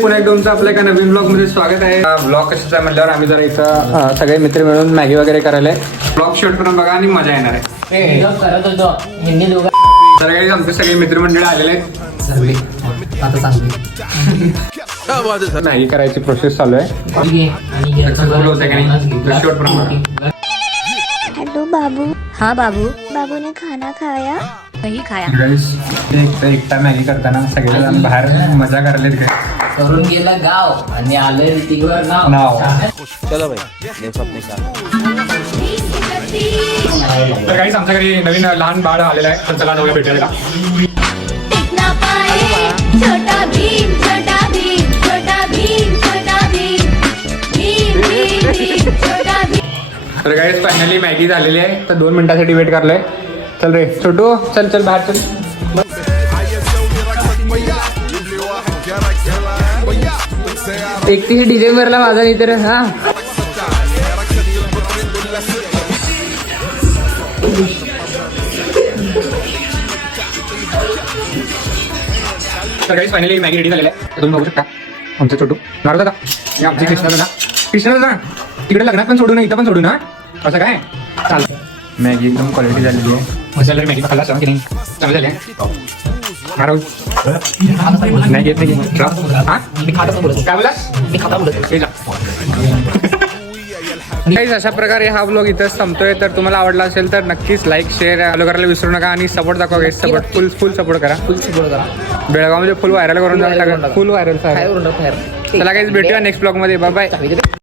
पुन्हा एक तुमचं आपल्या एका नवीन ब्लॉग मध्ये स्वागत आहे. ब्लॉग कशाचा म्हटल्यावर आम्ही जरा इथं सगळे मित्र मिळून मॅगी वगैरे करायला ब्लॉग शूट करून बघा आणि मजा येणार आहे. तर काही आमचे सगळे मित्रमंडळ आलेले आहेत. मॅगी करायची प्रोसेस चालू आहे. हेलो बाबू. हाँ बाबू. बाबू ने खाना खाया. नहीं खाया. एकटा मॅगी करताना सगळेजण बाहेर मजा करायला करून गेला गाव आणि आले ऋतिकवर नाव. चलो भाई देखो अपने साथ. तर काहीच आमच्या घरी नवीन लहान बाळ आलेलं आहे. तर चला जाऊया भेटायला. छोटा भीम छोटा भीम छोटा भीम छोटा भीम भीम भीम छोटा भीम. तर काहीच फायनली मॅगी झालेली आहे. तर 2 मिनिटासाठी वेट करलंय. चल रे छोटू चल चल बाहेर चल. एकतीस डिसेंबरला माझा मित्र. हा तर काहीच फायनली मॅगी रेडी झालेलं आहे. तुम्ही बघू शकता आमचं छोटू नारू दादा. आमची कृष्णा दादा तिकडे लग्नात पण सोडू ना इथं पण सोडू ना असं काय चालतं. मॅगी एकदम क्वालिटी झालेली आहे. मसाला मॅगी खाल्ला सांग की नाही चांगलं झालं आहे. नाही घेत नाही काय बोलास. काहीच अशा प्रकारे हा ब्लॉग इथं संपतोय. तर तुम्हाला आवडला असेल तर नक्कीच लाईक शेअर फॉलो करायला विसरू नका आणि सपोर्ट दाखवा. गाईस सपोर्ट फुल सपोर्ट करा. बेळगावमध्ये फुल व्हायरल करून फुल व्हायरल. चला काहीच भेटूया नेक्स्ट ब्लॉग मध्ये. Bye bye.